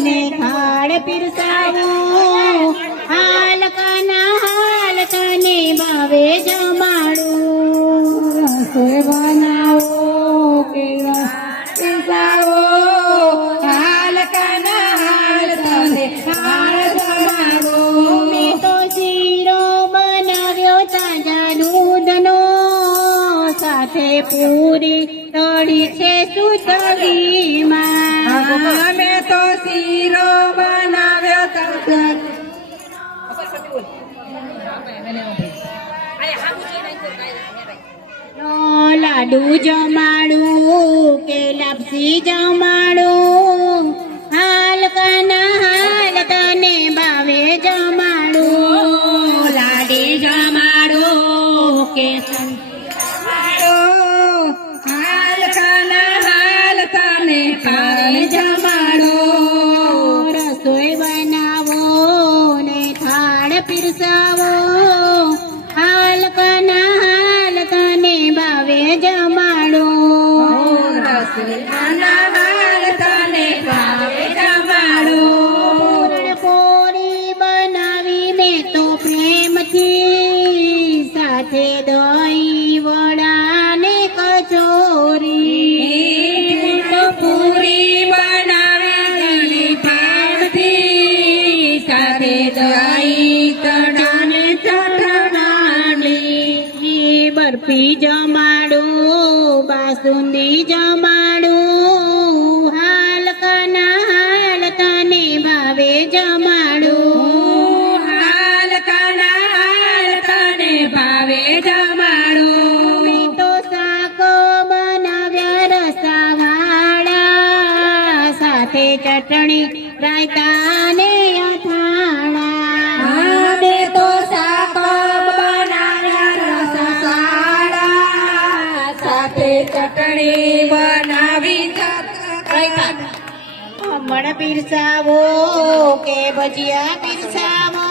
ને થાળ પીરસાવો હાલકાના હાલ તને ભાવે જમાડું રસોઈ બનાવો કે પીરસાવો હાલકાના હાલ તને થાળ જમાડો મેં તો શીરો બનાવ્યો તાજા દૂધનો સાથે પૂરી તળી છે સુતળીમાં મેં તો શીરો બનાવ્યો લાડુ જમાડું કે લાપસી જમાડું હાલકાના હાલ તને ભાવે જમાડું લાડી જમાડું કે હાલકાના હાલ તને ભાવે જમાડો રસોઈ બનાવો ને થાળ પીરસાવો હાલકાના હાલ તને ભાવે જમાડો રસોઈના હાલ તને ભાવે જમાડો પૂરી બનાવી મેં તો પ્રેમથી સાથે દહીં વડા ને કચોરી પૂરી બનાવી પ્રેમથી સાથે દહીં કડાને ચટણાની બરફી જમાડું બાસુંદી જમાડું હાલકાના હાલ તને ભાવે જમાડું હાલકાના હાલ તને ભાવે જમાડો મેં તો શાક બનાવ્યા રસાવાળા સાથે ચટણી રાયતા ને અથાણા અમે તો શાક બનાવ્યા રસાવાળા સાથે ચટણી બનાવી ખમણ પીરસાવો કે ભજીયા પીરસાવો